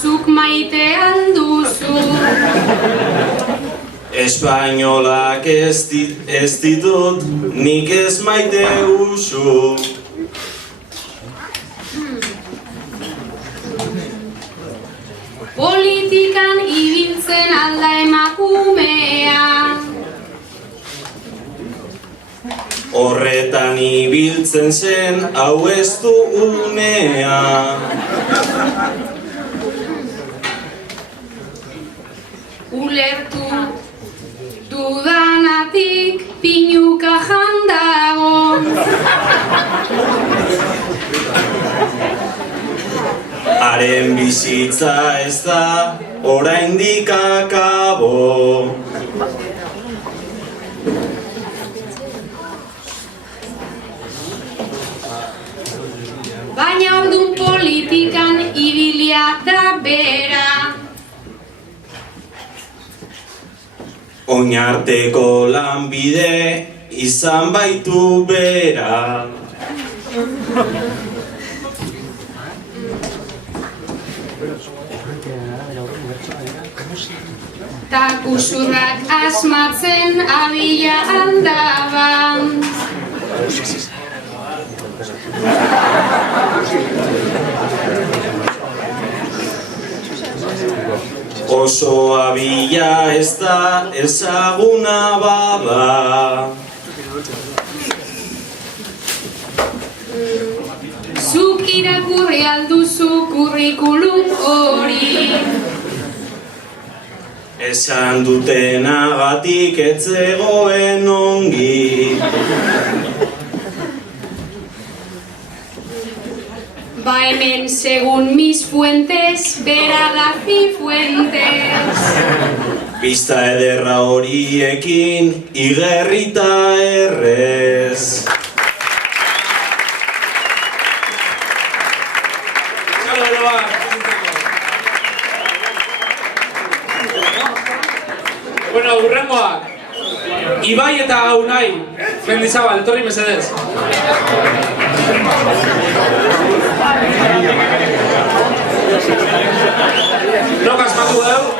zuk maite alduzu. Espainolak ez ditut, nik ez maite usu. Politikan ibiltzen alda emakumea. Horretan ibiltzen zen, hau ez du unea. Ulertu dudanatik pinuka jandago. Haren bizitza ez da, oraindik akabo. Baina ordun politikan ibilia da bera. Oinarteko lanbide izan baitu bera. Ta kusurrak asmatzen abila aldaban. Oso abila ez da ezaguna bada. Zuk irakurri alduzu kurrikulum hori. Esan dutenagatik ez zegoen ongi. Ba hemen segun mis fuentes, bera da Cifuentes. Pista ederra horiekin, igerrita errez. Bueno, hurrengoak. Ibai eta Unai. Mendizabal, etorri mesedez. Nok asmatu dugu?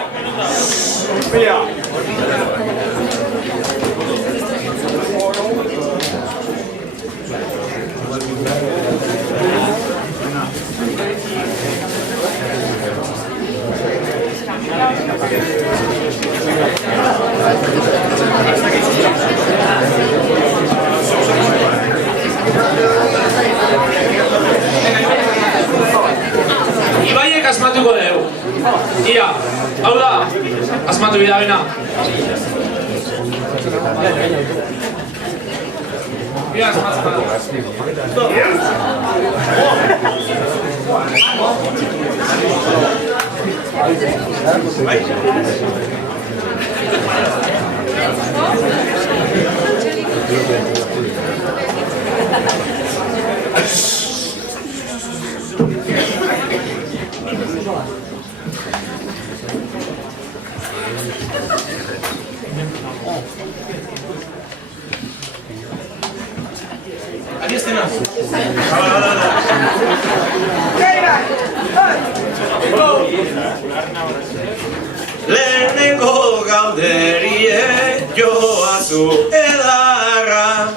Ibaiek asmatuko dugu. Ia, hau da, asmatu bida bena. Ia, asmatu Aquí estena. Lehenengo galderie joazu edarra.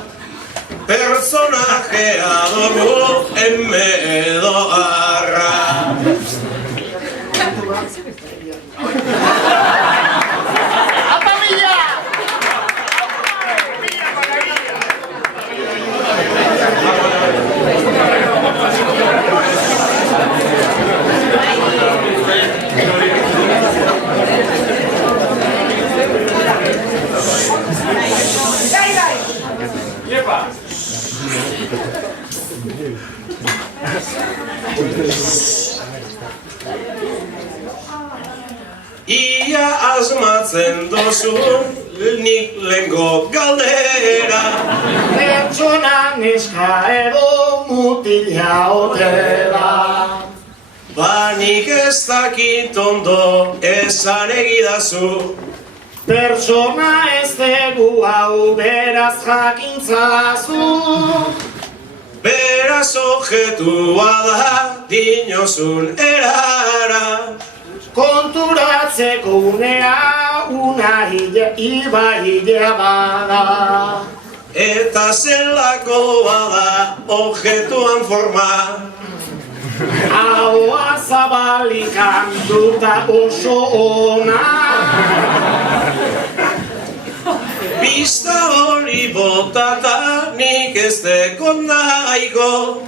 Personajea dugu emme edo arra. Ia asmatzen dozu nik lengo galdera. Pertsona neska edo mutila otela. Ba nik ez dakit ondo esan egidazu. Pertsona ez dugu hau beraz jakintzazu. Beraz objetua da dinozun erara. konturatzeko unea, una ibailea bada. Eta zelakoa da objektuan forma. Ahoa zabalik handuta oso ona. Pista hori botata nik ez dekon nahiko.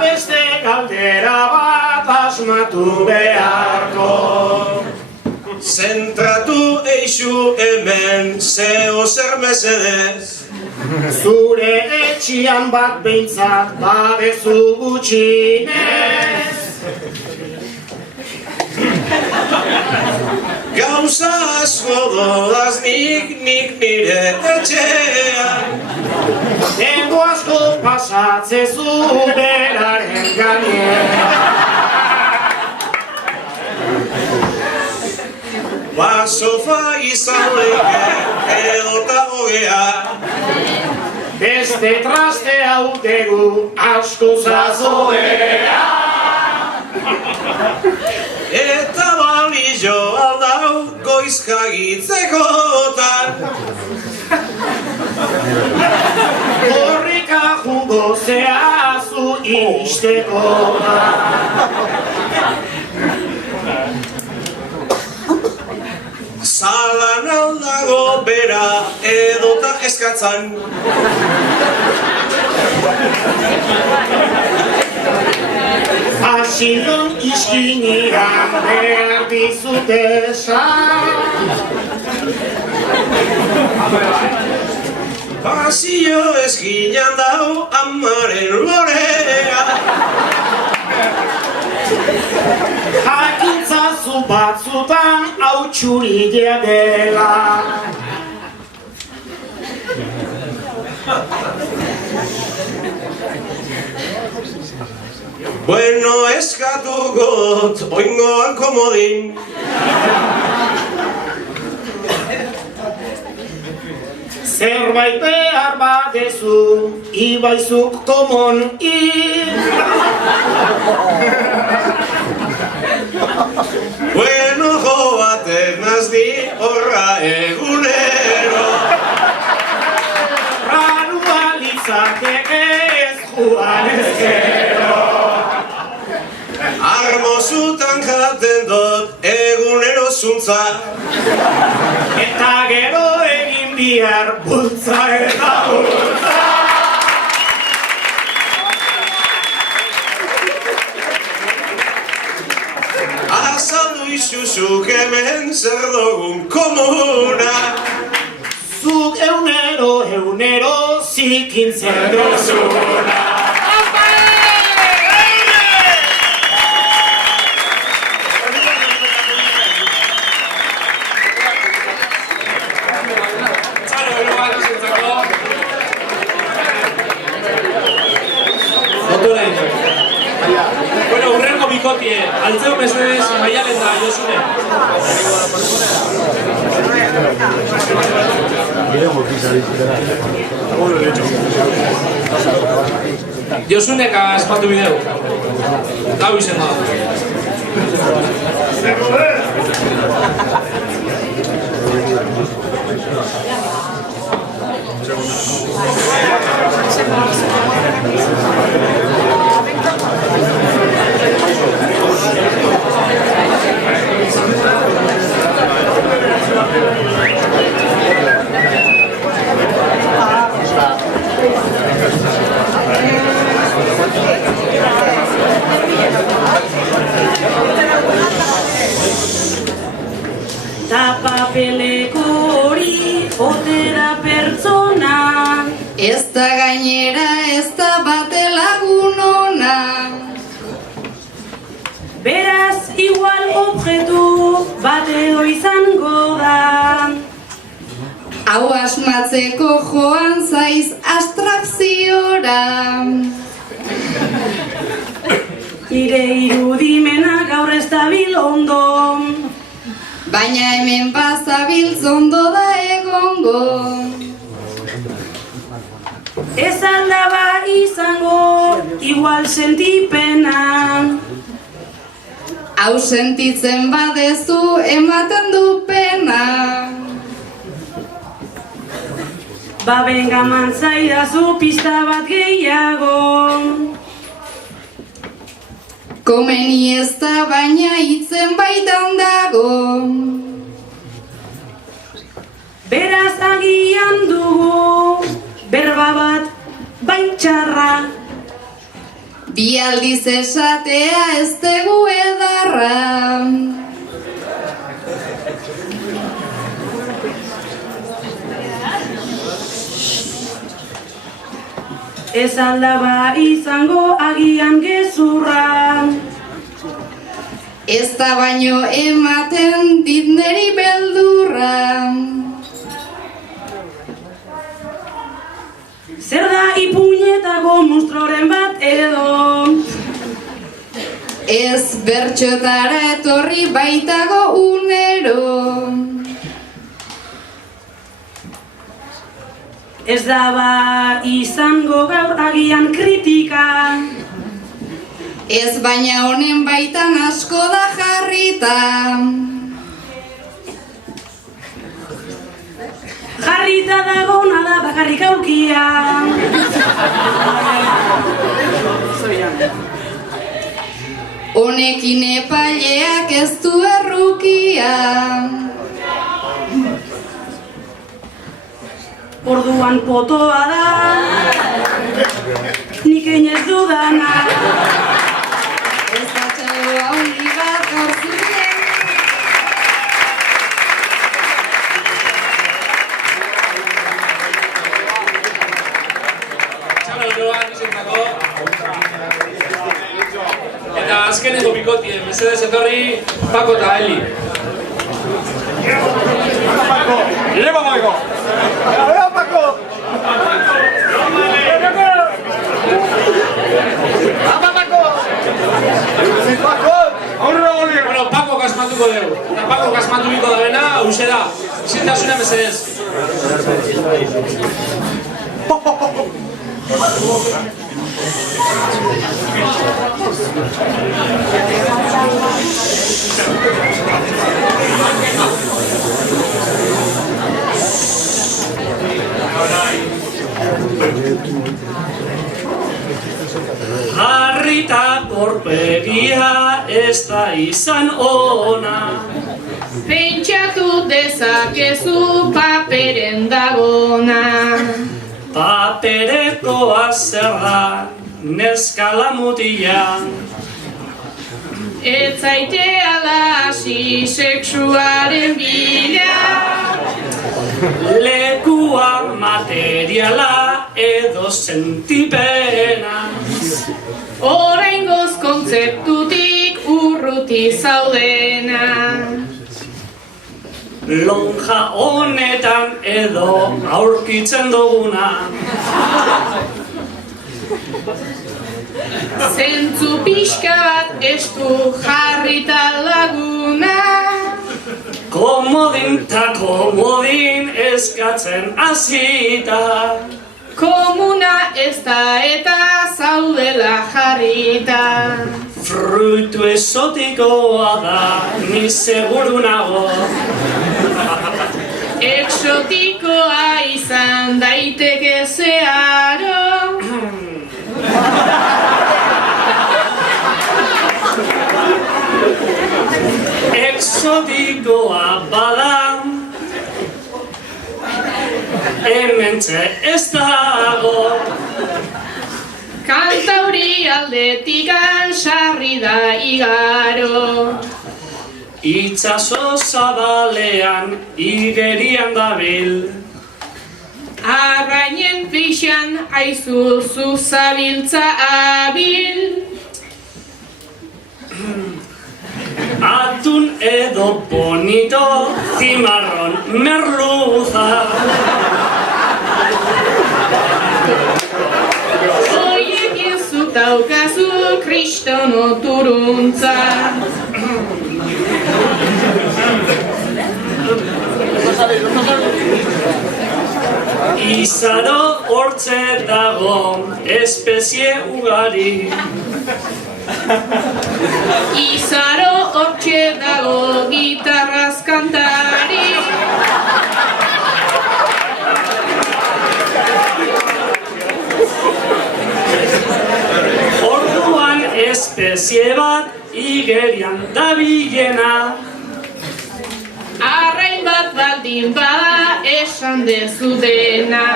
Beste galdera bat asmatu beharko. Zentratu eixu hemen zeo zer mesedez. Zure etxian bat behintzat badezu gutxinez. Gauza asko dodaz nik nire etxean. Dengo asko pasatzezu beraren gainean. Ba sofa izan leke edota hogea. Beste traste hau degu asko zazoea. Eta balio aldau goizkagitzekotan. Korrika jungo zehazu istekotan. Zalan aldago bera edota eskatzan. Asilon iskinian behar dizut esan. Pasio eskinan dau amaren lorea. Jakintzazu batzutan hau txurilea dela. Bueno, eskatu got, oingoan komodin. Zerbait behar badezu, ibaizuk komon Bueno, joaten nazdi horra egunero. Rarua litzateke ez joan ezkero. Armozutan jaten dut egunero zuntza. Eta gero egin bihar bultza eta bultza. Azaldu izuzuk hemen zer dugun komuna. Zuk eunero zikintzen dozuna. Bueno, urrengo bikotie, altzeu mesedez, Maialen eta Josune. Josunek aspatu bideu. Gau izen da. Tapapeleko hori otera pertsona. Ez da gainera ez da bate lagun ona. Beraz igual objektu bateo izango da. Hau asmatzeko joan zaiz abstrakziora. Nire irudimena gaur ez dabil ondo. Baina hemen bazabiltz ondo da egongo. Ez aldaba izango igual sentipena. Hau sentitzen badezu ematen du pena. Ba benga mantzaidazu pista bat gehiago. Komeni ez da baina hitzen baitan dago. Beraz agian dugu berba bat baintxarra. Bi aldiz esatea ez dugu edarra. Ez aldaba izango agian gezurra. Ez da baino ematen dit neri beldurra. Zer da ipuñetako monstruoren bat edo? Ez bertxotara etorri baitago unero. Ez daba izango gaur agian kritika. Ez baina honen baitan asko da jarrita. Jarrita dagona da bakarrik aurkia. Honekin epaileak ez du errukia. Orduan potoa da, nik einez dudana. Ez da txaloa handi bat gaur zurien. Txalo joan izentzako. Eta azkeneko bikotien, mesedez etorri Pako eta Eli. ¡Lleva, Paco! ¡Lleva, Paco! ¡Apa, Paco! ¡Paco! Bueno, Pako kasmatuko dugu. Eta Pako kasmatuko da bena, hauxe da. Isiltasuna mesedez. Jarrita korpegia ez da izan ona. Pentsatu dezakezu paperen dagona. Paperekoa zer da, neskala mutila. Ez zaite ala hasi sexuaren bila. Lekua materiala edo sentipena. Oraingoz kontzeptutik urruti zaudena. Lonja honetan edo aurkitzen duguna. Zentzu pixka bat estu jarrita laguna. Komodin ta komodin eskatzen hasita. Komuna ez da eta zaudela jarrita. Fruitu esotikoa da, ni seguru nago. Exotikoa izan daiteke zeharo. Exotikoa bada, hementxe ez dago. Kantauri aldetikan sarri da igaro. Itxaso zabalean igerian dabil. Arrainen pixan aizu zuzabiltza abil. Atun edo bonito, cimarron merluza. Oiek ez daukazu kristono turuntza. Izaro hortze dago espezie ugari. Izaro hortxe dago gitarraz kantari. Orduan espezie bat igerian dabilena. Arrain bat baldin bada esan dezu dena.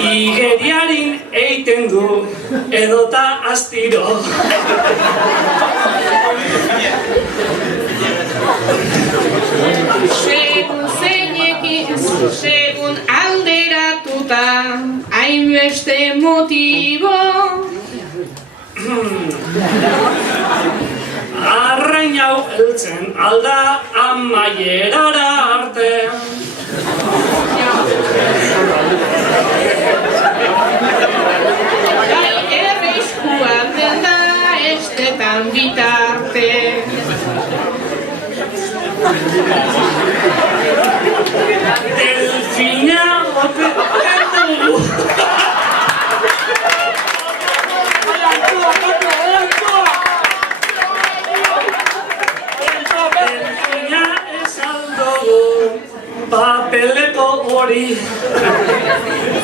Igeriarin eiten du edota astiro. Segun alderatuta hainbeste motibo. Arrain hau heltzen alda amaierara arte. Gai erreiskua den da estetan bitarte. Delfina opetan dugu. Delfina esan dugu papeleko hori.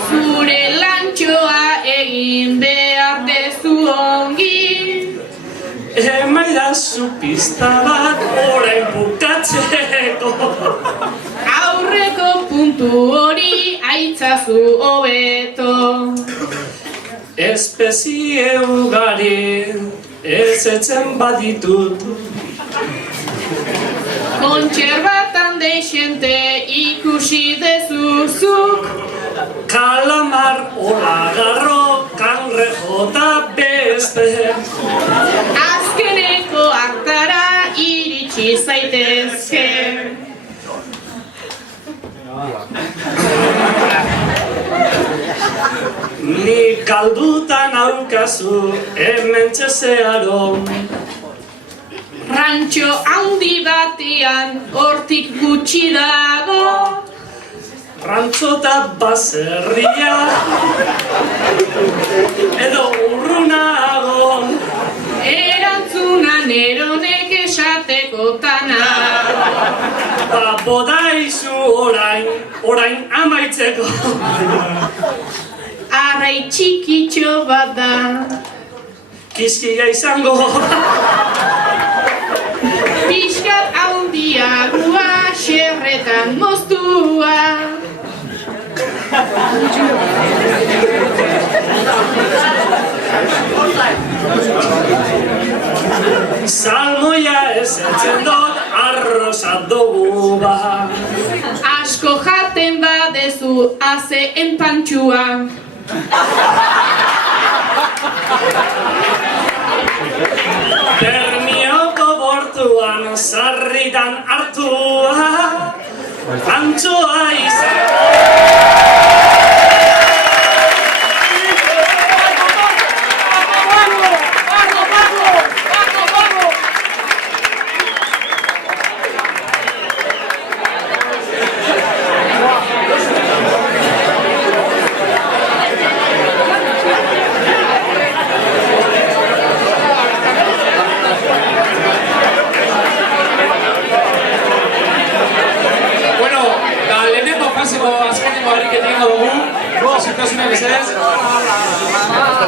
Zure lantxoa egin behar dezu ongi. Emaidazu pista bat orain bukatzeko. Aurreko puntu hori aitzazu hobeto. Espezie ugari ezetzen baditut. Kontserbatan deixente ikusi dezuzuk. Kalamar, olagarro, kangrejo eta beste. Azkeneko hartara iritsi zaitezke. Ni galdutan aukazu hemen txezearo. Rantxo handi batean hortik gutxi dago. Rantxo eta baserria edo urrunago. Erantzuna neronek esateko tana. Bodaizu orain amaitzeko. Arrai txikitxo bat da. Kizkia izango. Pixkat handiagua, xerretan moztua. Salmoia esertzen dut arroza dugu ba. Asko jaten badezu azeen pantxua. Bermioko bortuan sarritan hartua. Antxoa izan.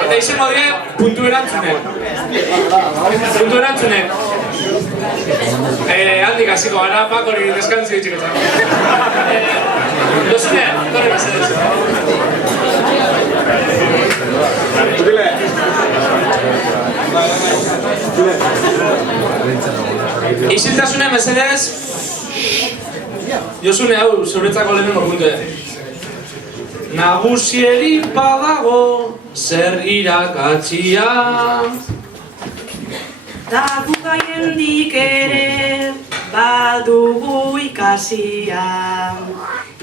Eta izango die puntu erantzunen. Handik hasiko gara, Pakori deskantzi ditxiketan. Josune, torri mesedez. Isiltasune mesedez. Josune, hau, zuretzako lehenengo puntu edo. Nagusieri badago zer irakatsia. Da bukaendik ere badugu ikasia.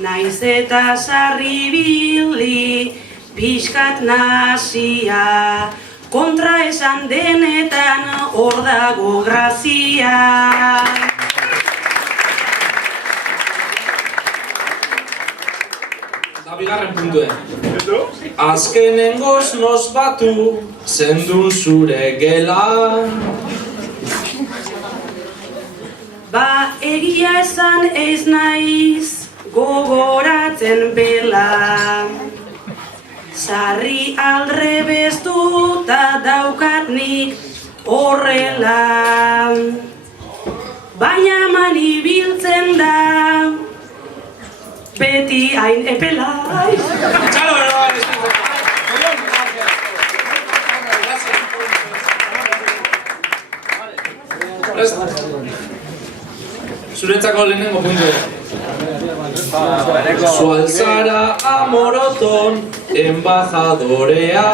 Naiz eta sarri bili pixkat nazia. Kontra esan denetan hor dago grazia. bigarren puntue. Azkenengoz nos batu, zendun zure gela. Ba egia esan ez naiz gogoratzen bela. Sarri aldrebestuta daukat nik horrela. Baina mani biltzen da, beti hain epela. Txalo, zuretzako lehenengo puntu. Su alzara amoroton embajadorea.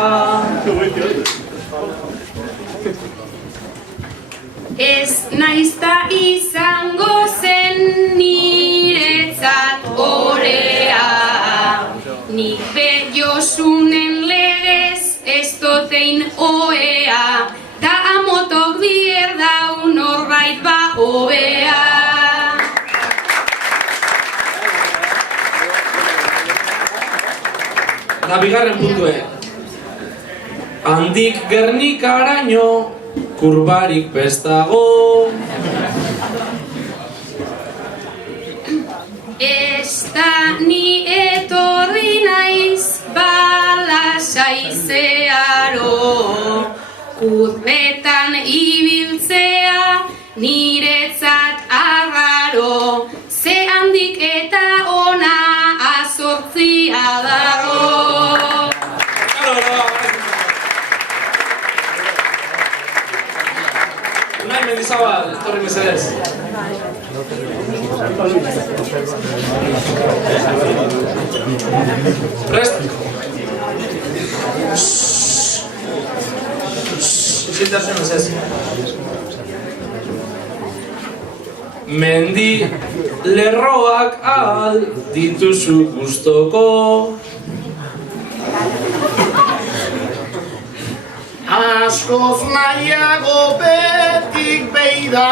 Ez naizta izango zen niretzat orea. Nik be Josunen legez ez dotein oea. Ta amotok bier daun horbait ba obea. Da bigarren puntue. Handik Gernikaraino kurbarik bestago. Ez da ni etorri naiz balasai zeharo. Kurbetan ibiltzea niretzat arraro. Ze handik eta ona azortzia dago. Unai Mendizabal, etorri mesedez. Prest? Isiltasun mesedez. Mendi lerroak ahal dituzu gustoko. Askoz nahiago betik beida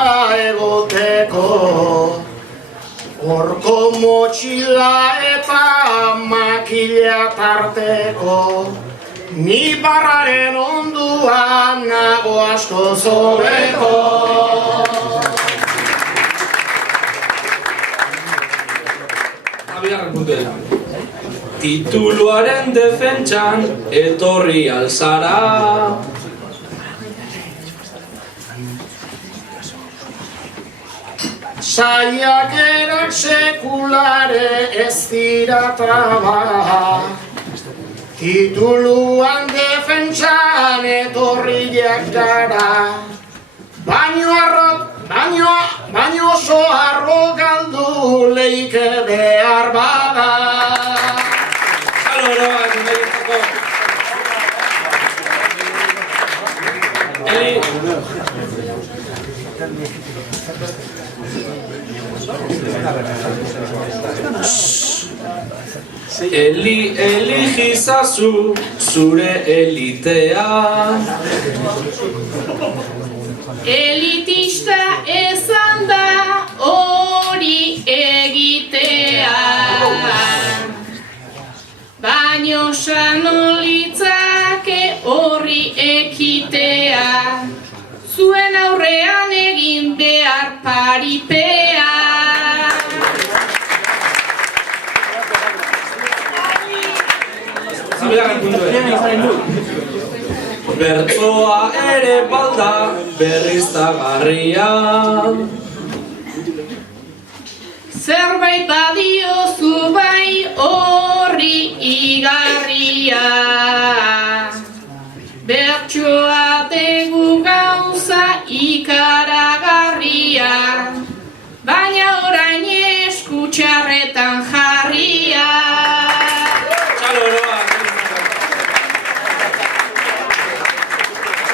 egoteko. Horko motxila eta makila tarteko. Ni barraren onduan nago asko zobeko. Bigarren puntua. Tituluaren defentsan etorri alzara. Saiakerak sekulare ez dira traba. Tituluan defentsan etorriak gara. Baino oso arro galdu leike behar bada. Eli eligizazu zure elitea. Elitista ezan da hori egitea. Baino sano litzake horri ekitea. Zuen aurrean egin behar paripea. Bertsoa ere balda berriztagarria. Zerbait badiozu bai horri igarria. Bertsoa degu gauza ikaragarria. Baina orain eskutxarretan jarria.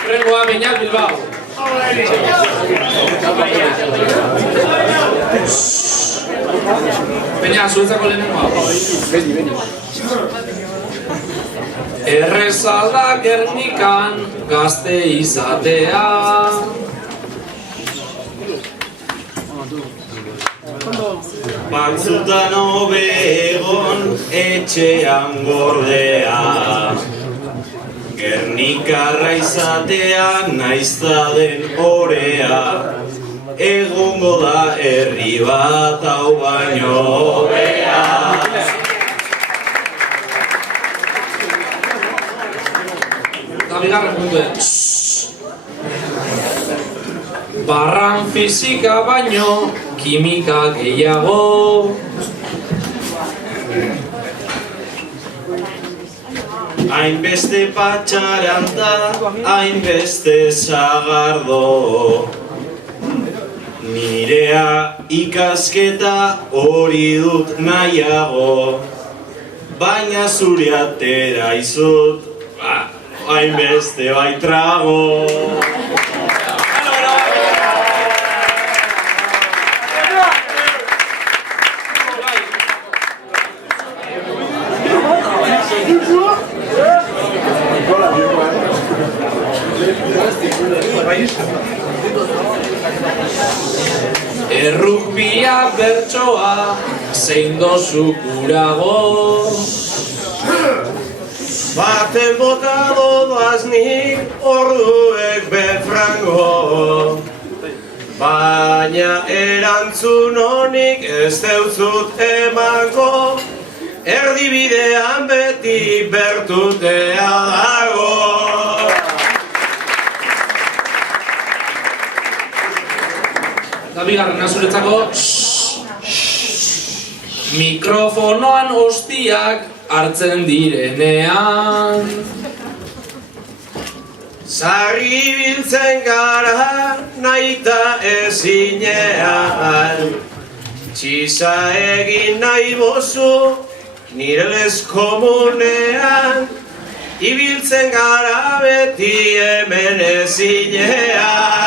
Rengoa Beñat Bilbao. Beñat, zuretzako lehenengoa. Errezala Gernikan gazte izatea. Batzutan hobe egon etxean gordea, Gernikarra izatea naizta den orea, egongo da herri bat hau baino hobea. Eta bigarren puntuen. Barran fizika baino, kimika gehiago. Hainbeste patxaranta, hainbeste sagardo, nirea ikasketa hori dut nahiago, baina zure atera izut, hainbeste baitrago. Errukbia bertsoa zein dozu kurago. Baten bota doaz nik orduek befrango, baina erantzun honik ez deutzut emango, erdibidean beti bertutea dago. Eta bigarrena zuretzako. Mikrofonoan hostiak hartzen direnean. Sarri biltzen gara nahita ezinean, txisa egin nahi bozu nire leskomunean, ibiltzen gara beti hemen ezinean.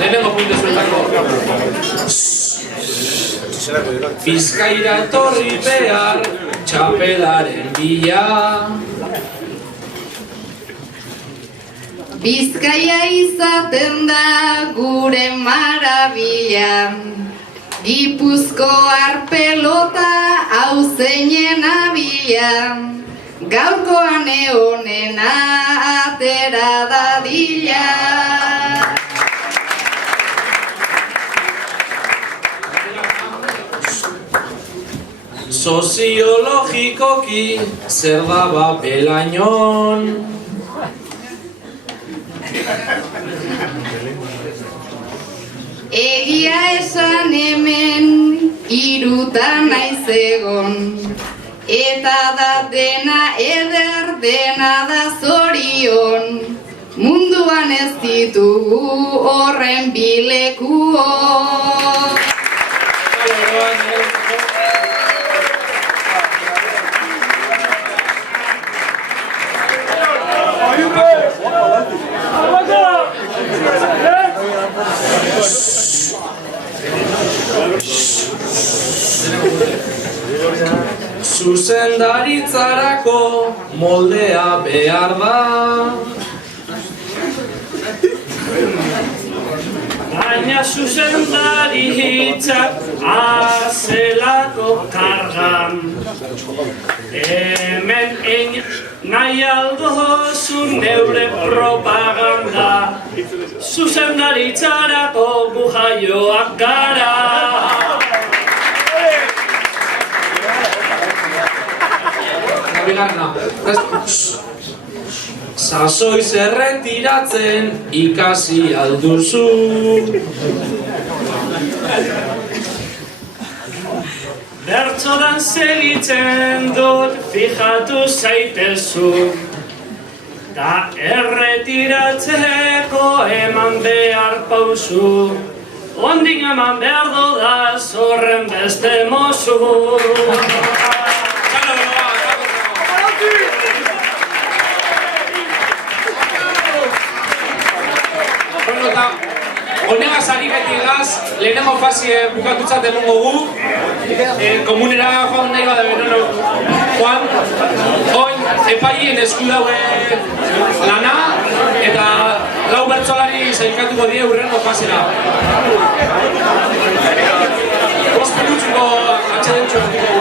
Lehenengo puntu zuetako. Bizkaira etorri behar txapelaren bila. Bizkaia izaten da gure marabila, Gipuzkoar pelota hau zeinen abila, gaurkoan eonena atera dadila. Soziologikoki zer daba Belainon. Egia esan hemen hirutan naiz egon, eta da dena eder, dena da zorion, munduan ez ditugu horren bilekuon. Zuzendaritzarako moldea behar da. Baina zuzendari hitzak azelako kargan. Hemen nahi aldozu neure propaganda. Zuzendaritzarako bujaioak gara. Sasoiz erretiratzen ikasi alduzu. Bertzodan segitzen dut fijatu zaitezu, da erretiratzeko eman behar pausu, ondik eman behar dodaz horren beste mozu. Honegaz ari beti Beraz, lehenengo fasie bukatutzat emongo gu. Komunera joan nahi bada benono joan. Oin, epaien esku daue lana, eta lau bertsolari zailkatuko die hurrengo fasera. 5 minutzuko atxedentxo hartuko gu.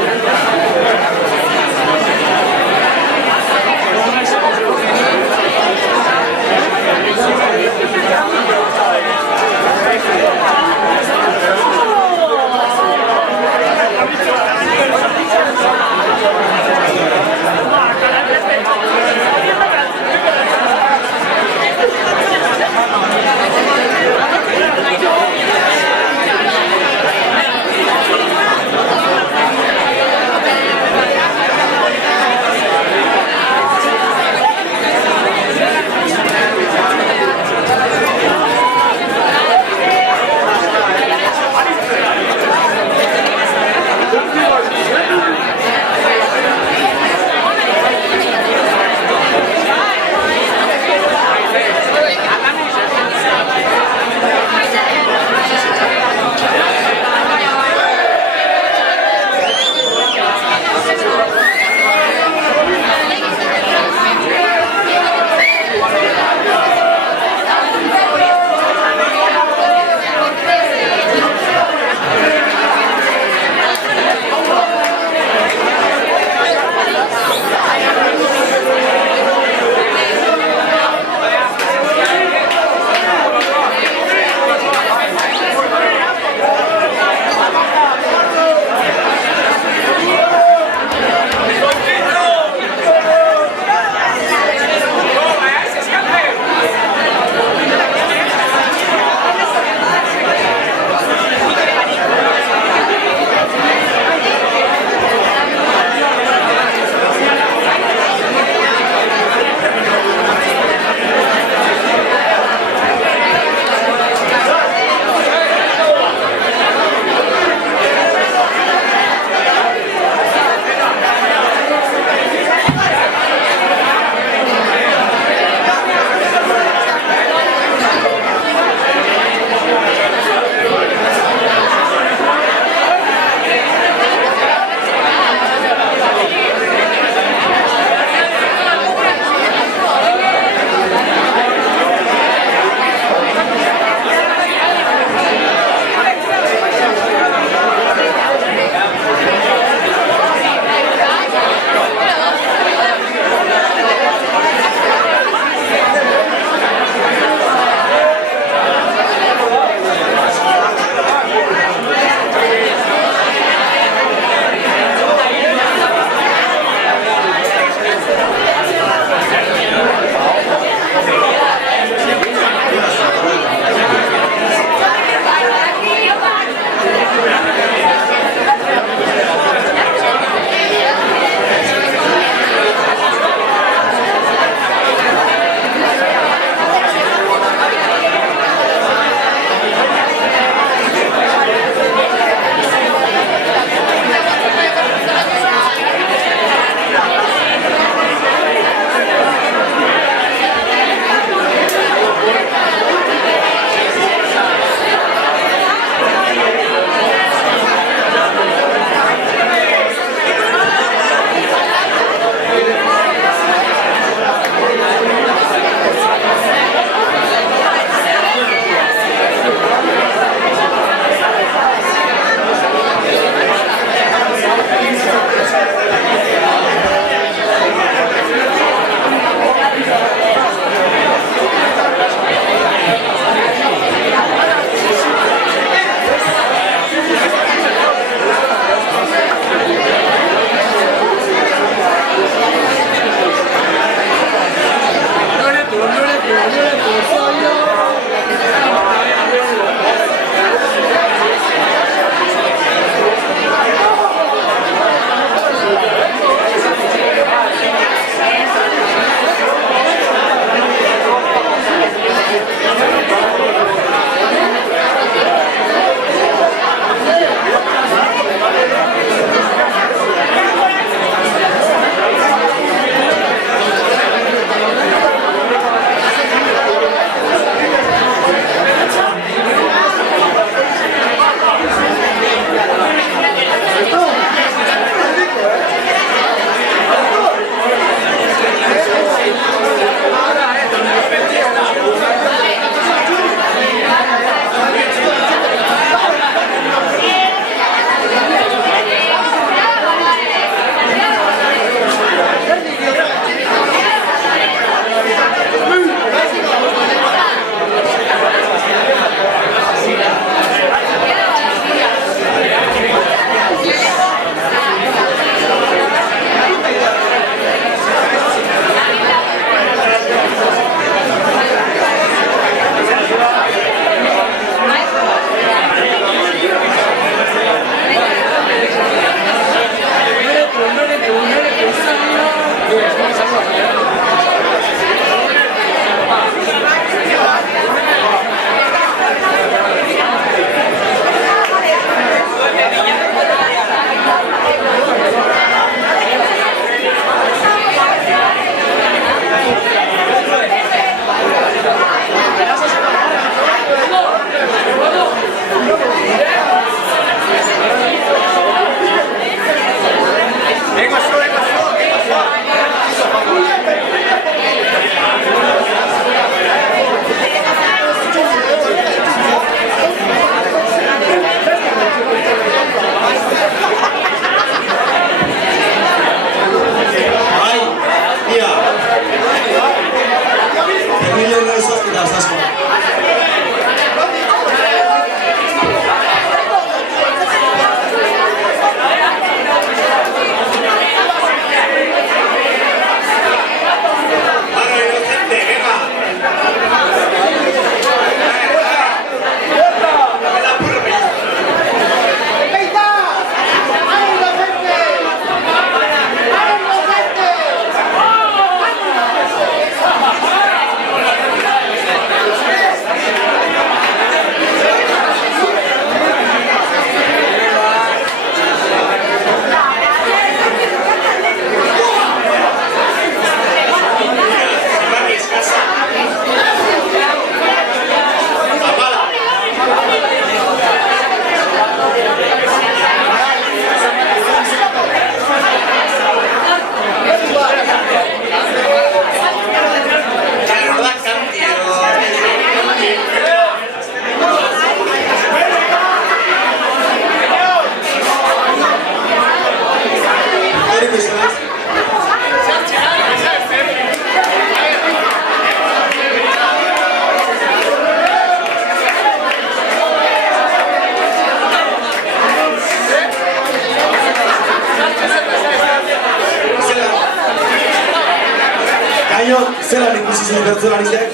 Zelan ikusi zuen bertzolarizek?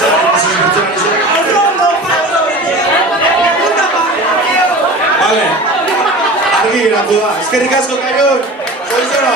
Zelan ikusi zuen bertzolarizek? Vale, argi geratu da. Eskerrik asko, Kaion! Zoizora!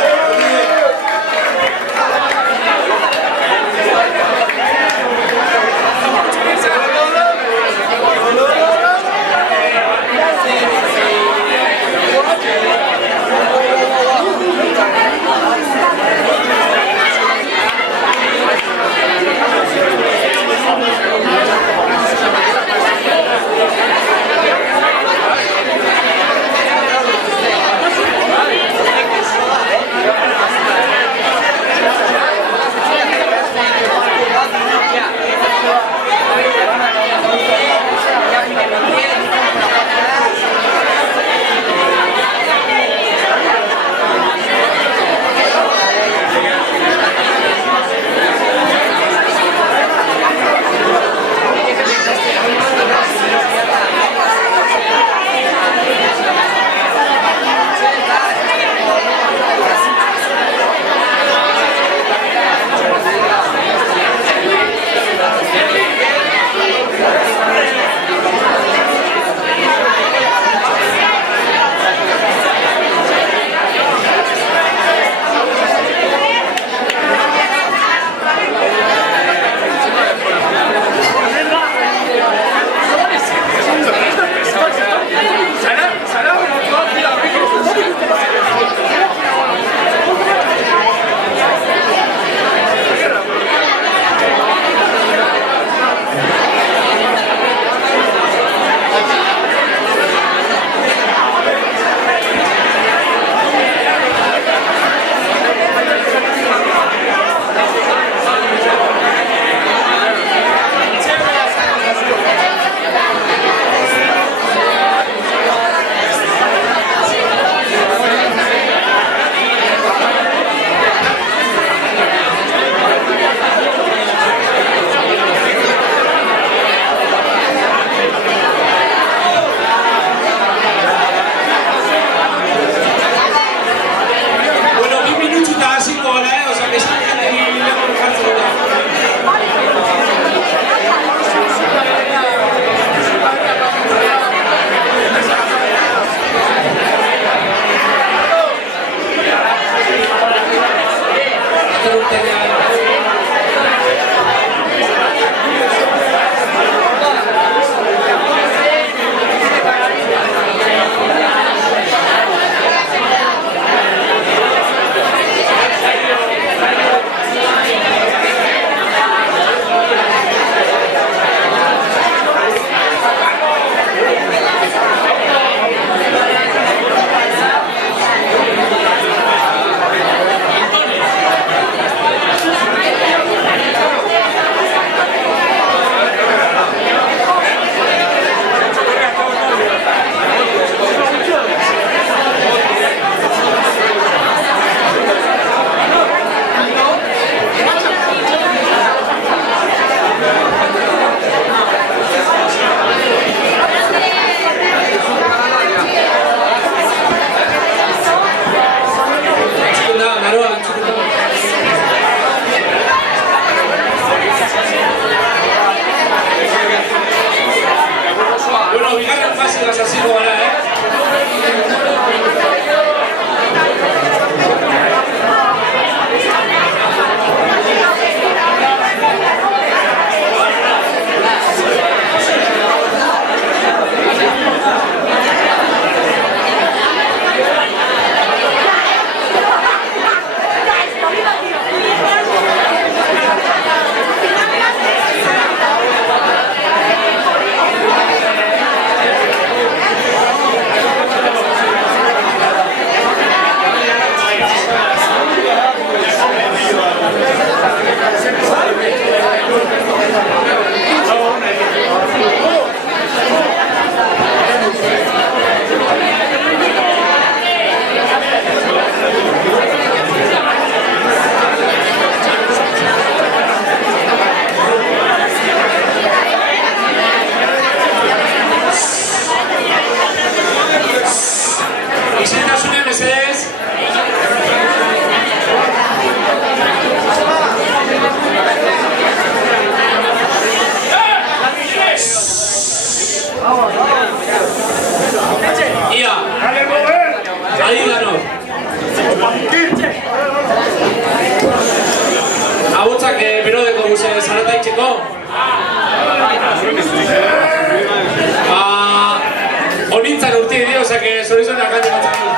Beti dio, osake, zorizonak kante batzak du.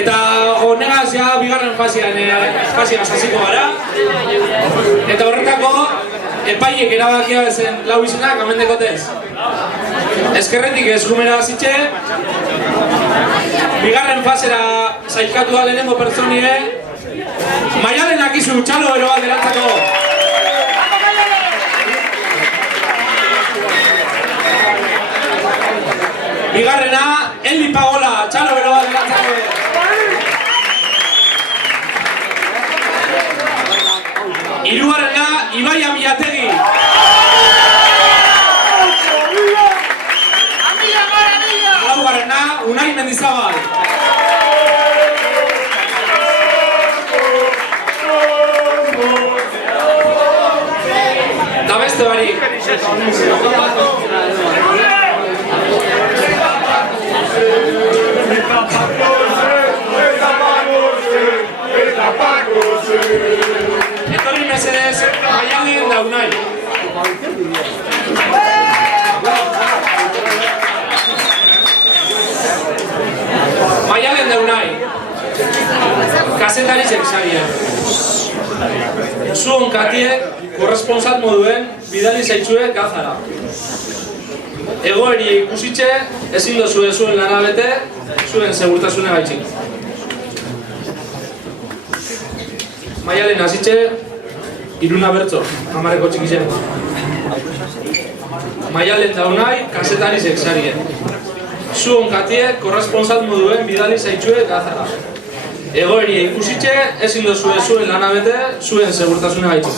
Eta honegaz ja bigarren fasian hasiko gara. Eta horretako epaiek erabakia bezen lau izenak amendekotez. Ezkerretik eskumera hasitxe. Bigarren fasera sailkatu da lehenengo pertsonie. Maialen akizu txalo ero bat erantzako. Bigarrena, Eli Pagola, txalo ero bat erantzako. Hirugarrena, Ibai Amiategi. Laugarrena, Unai Mendizabal. Eta beste barik. Etorri mesedez, Maialen da Unai. Maialen da Unai. Kasetarizek sarien. Zuon katiek, korresponsal moduen, bidali zaitzue Gazara. Egoeri ikusitxe, ezin dozue zuen lana bete, zuen segurtasune gaitxik. Maialen hasitxe, Iruna Bertzo, amareko txikizen. Maialen da Unai, kasetarizek sarien. Zuon katiek, korresponsal moduen, bidali zaitzue Gazara. Egoeri ikusitxe, ezin dozue zuen lana bete, zuen segurtasune gaitxik.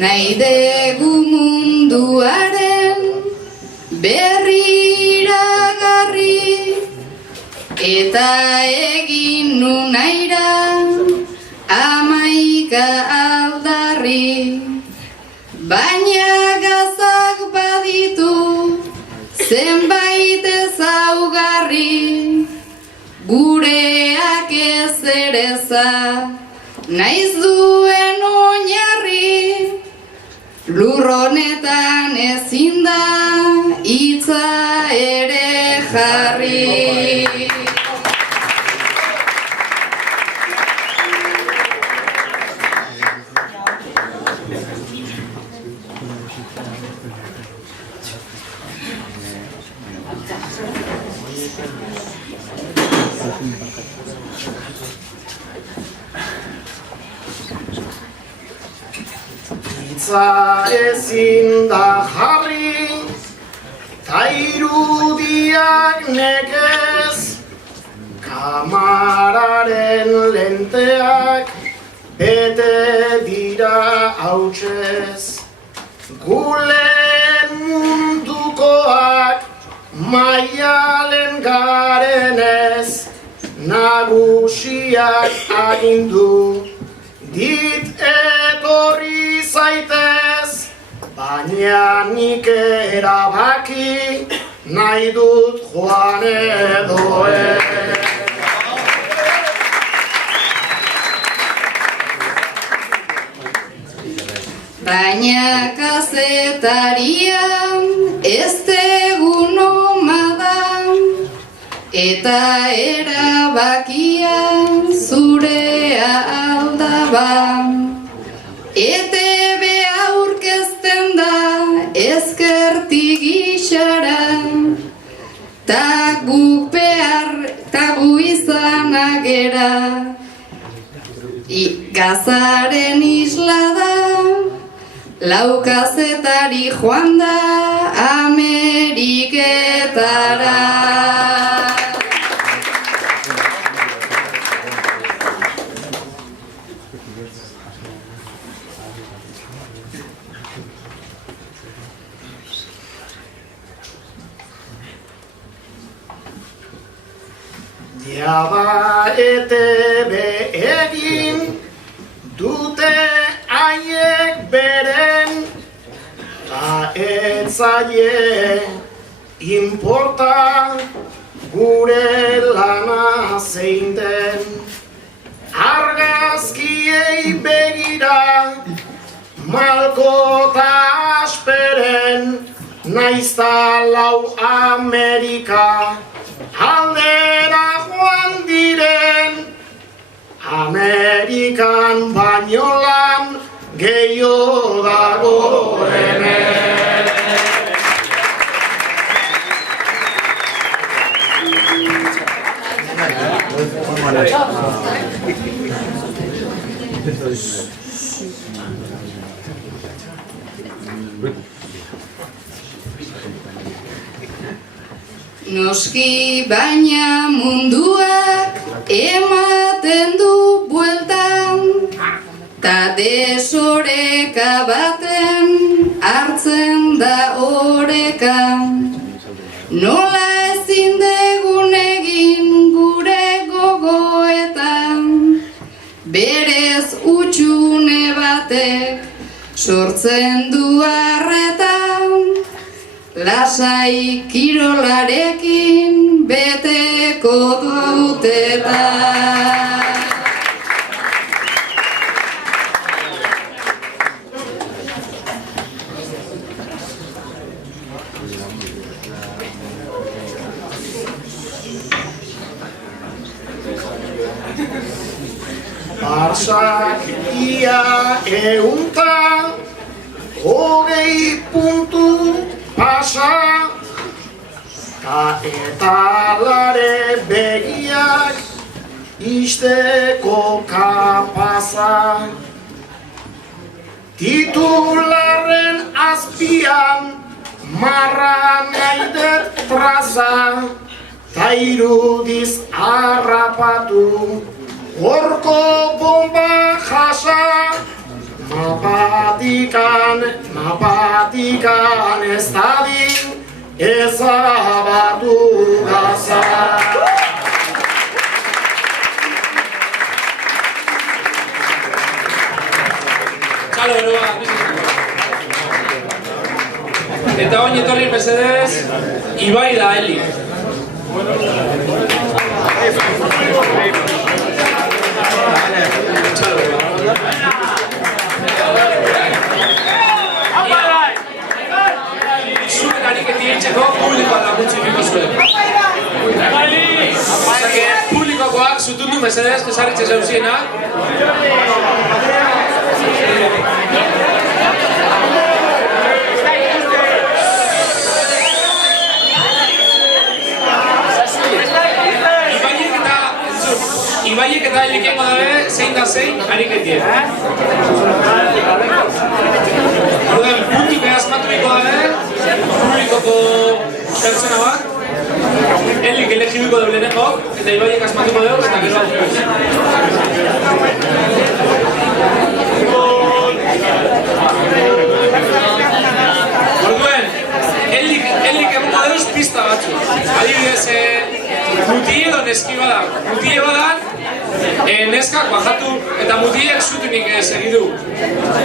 Nahi dugu munduaren berri iragarri eta egin nu naira 11 aldarri, baina gazak baditu zenbait ezaugarri, gureak ez ereza naiz duen oinarri. Lur honetan ezin da hitza ere jarri. Hitza ezin da jarri, ta irudiak nekez, kamararen lenteak bete dira hautsez. Gulen mundukoak Maialen garenez, nagusiak agindu dit etorri zaitez, baina nik erabaki nahi dut joan edo ez. Baina kazetaria ez dugu nomada, eta erabakia zurea aldaba. ETB aurkezten da ezkertik gixara, ta gu izanak gera. Gazaren isla da, laukazetari joan da Ameriketara. Jada ETB egin dute haiek beren, ta ez zaie inporta gure lana zein den. Argazkiei begira malko ta asperen, naizta lau Amerika aldera joan diren. Amerikan baino lan gehiago dagoen. Noski baina munduak ematen du bueltan, ta desoreka baten hartzen da oreka. Nola ezin degun egin gure gogoetan, berez utxune batek sortzen du arretan. Lasai kirolarekin beteko duteta. Barsak ia eunta, hogei puntu pasa, ka eta lare begiak isteko kapaza. Titularren azpian marra naidet traza, ta irudiz harrapatu horko bomba jasa. Mapatikan ez dadin ezabatu gaza. Txalo, beroa, eta oin etorri mesedez, Ibai da Eli. Zuen ariketi etxeko publikoa laguntzi biko zuen. Osake, publikokoak zutundu mesedez, pesaritxe zeuzienak. Ibaiek eta Elikengo dabe, zein da zein, ariketien. Orduan, puntuke asmatuiko dabe, publikoko pertsona bat, Elik elegibiko dabe lehenengo, eta Ibaiek asmatuko dugu, eta gero Orduan, Elik egongo dugu pista batzu. Adibidez, mutie edo neski bada. Mutie badan, neskak bajatu eta mutiek zutunik segidu.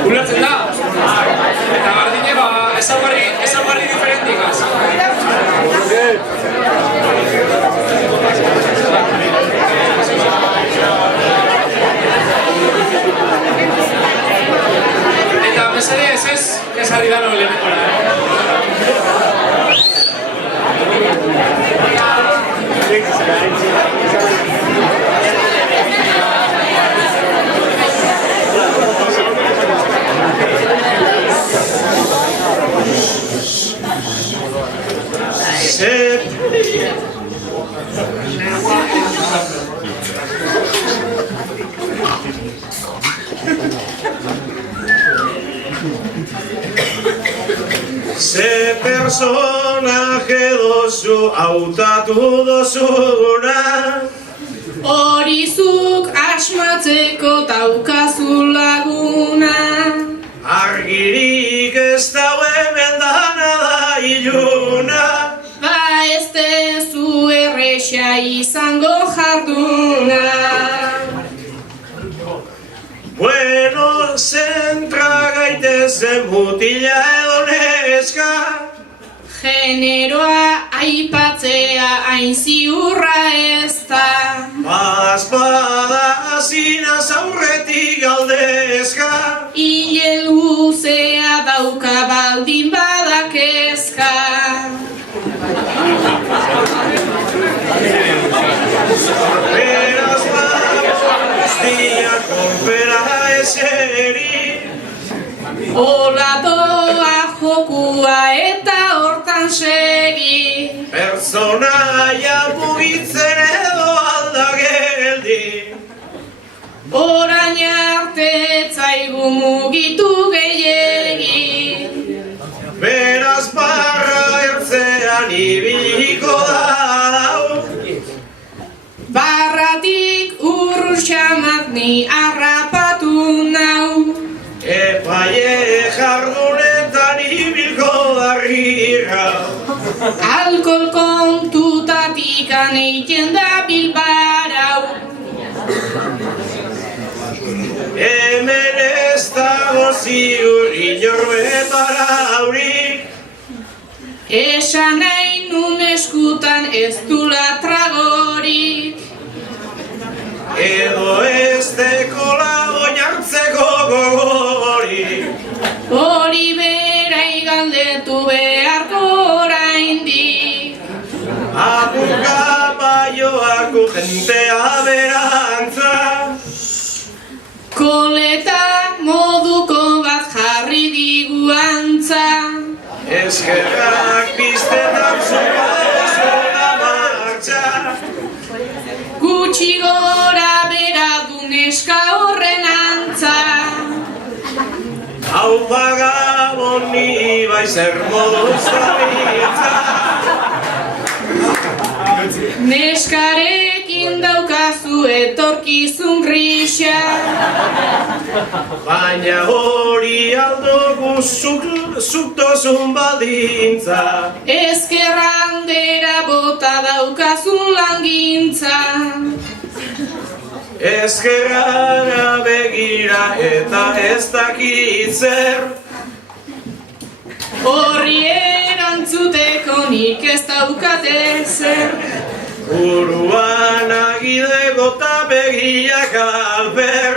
Ulertzen da? Eta bardine ezaugarri diferentikaz. Eta mesedez ez ari da nobelenekora. Ze personaje dozu hautatu dozuna. Hori zuk asmatzeko daukazu laguna. Argirik ez dau hemen dana da iluna. Ba ez dezu erresa izango jarduna. Bueno, zentra gaitezen mutila edo neska. Generoa aipatzea hain ziurra ez da. Badazpada hazinaz aurretik galdezka. Ile luzea dauka baldin badakezka. Beraz guztiak konpera eseri. Ola doa jokua eta hortan segi. Pertsonaia mugitzen edo aldageldi. Orain arte etzaigu mugitu gehiegi. Beraz barra ertzean ibiliko da. Barratik urruxamat ni harrapatu nau. Epaie jardunetan ibilko darrira. Alkohol kontutatik aneiten da bilbarau. Hemen ez dago ziur inorbetaraurik. Esan nahi nun eskutan ez dula tragorik. Edo ez dekola oinartzeko gogorik. Hori bera igaldetu beharko oraindik. Abuka baioako jentea berantza. Koleta moduko bat jarri digu antza. Eskerrak pizten abzuko zona martxa. Gutxi gora bera du neska horren antza. Hau bagabon ni baiz hermoz dabiltza. Neskarekin daukazu etorkizun grisa. Baina hori aldo zuk dozun baldintza. Ezkerrandera bota daukazun langintza. Ezkerrara begira eta ez dakit zer. Horri erantzuteko nik ez daukate zer. Buruan agidego eta begiak alper.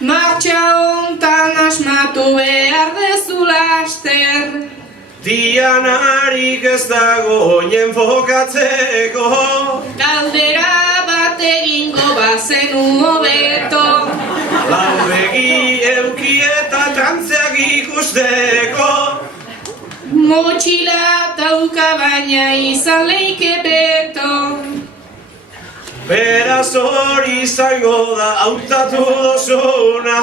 Martxa hontan asmatu behar dezu laster. Dianarik ez dago oinen fokatzeko. Galdera bat egingo bazenu hobeto. Lau begi euki eta trantzeak ikusteko. Motxila dauka baina izan leike beto. Beraz hori izango da hautatu dozuna.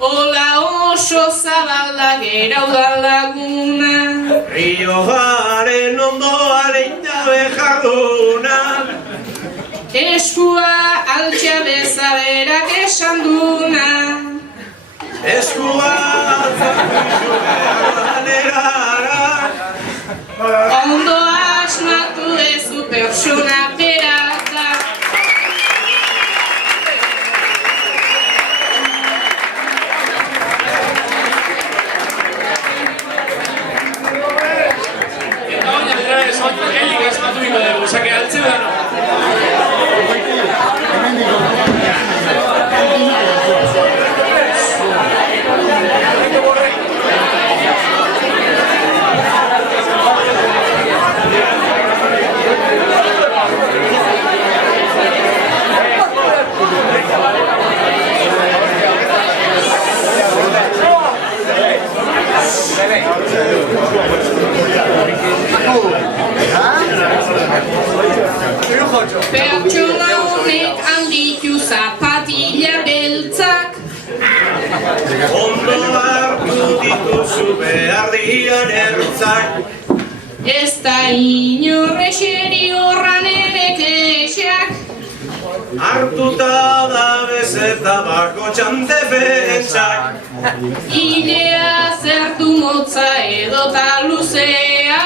Ola oso zabala gerau da laguna. Rioaren ondoaren jabe jarduna. Eskua altxa bezaberak esan duna. Eskua altzatu behar erara. Ondo asmatu dezu pertsona berata. Eta baina bera ez, helik asmatu biko dugu, zake altze behar. Pertsona honek handitu zapatila beltzak. Ondo hartu dituzu behar dian ertzak. Ez da inorrexeri horran ere kexak. Hartuta da bezeta bako txandefentsak. Ilea zertu motza edota luzea.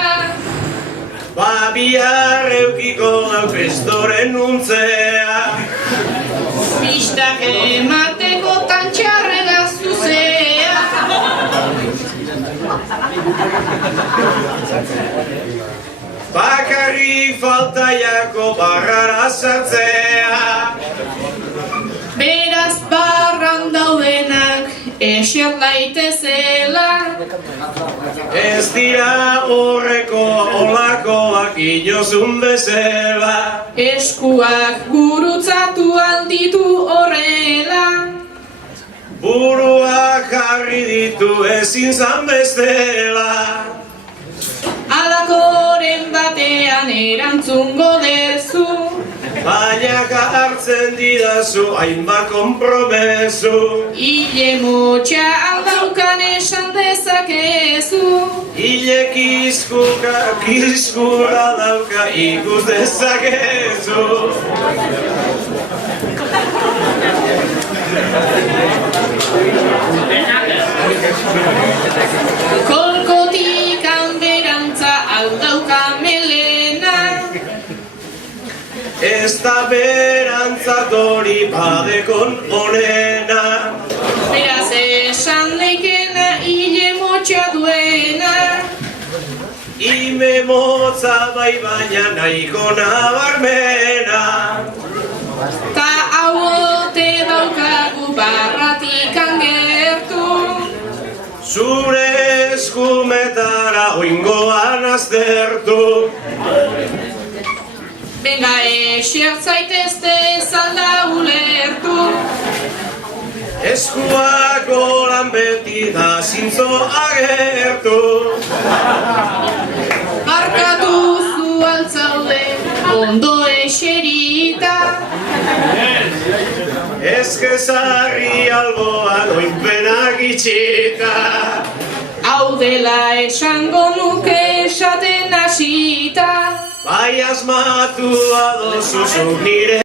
Bihar eukiko dau kristoren nuntzea. Pistak emateko tantxarrega zuzea. Bakarri faltaiako barrara sartzea. Beraz barran daudenak eser daitezela. Ez dira horreko olakoak inozun bezala. Eskuak gurutzatu alditu horrela. Buruak jarri ditu ezin zan bestela. Alakoren batean erantzungo dezu. Baina hartzen didazu hainbat konpromesu. Ile motxa aldaukan esan dezakezu. Ile kiskura dauka ikus dezakezu. Kolkotik hanberantza aldauka melena. Ez da berantzat hori badekon onena. Beraz esan leikena ile motxa duena. Ime motza bai baina nahiko nabarmena. Ta hauote daukagu barratik angertu. Zure eskumetara oingoan aztertu. Benga eser zaitezte zalda ulertu. Eskuak golan beti da zintzo agertu. Barkatu zu altzaude ondo eserita. Ezkezarri alboan oinpenak itxita. Hau dela esango nuke esaten hasita. Bai asmatu adozu zu nire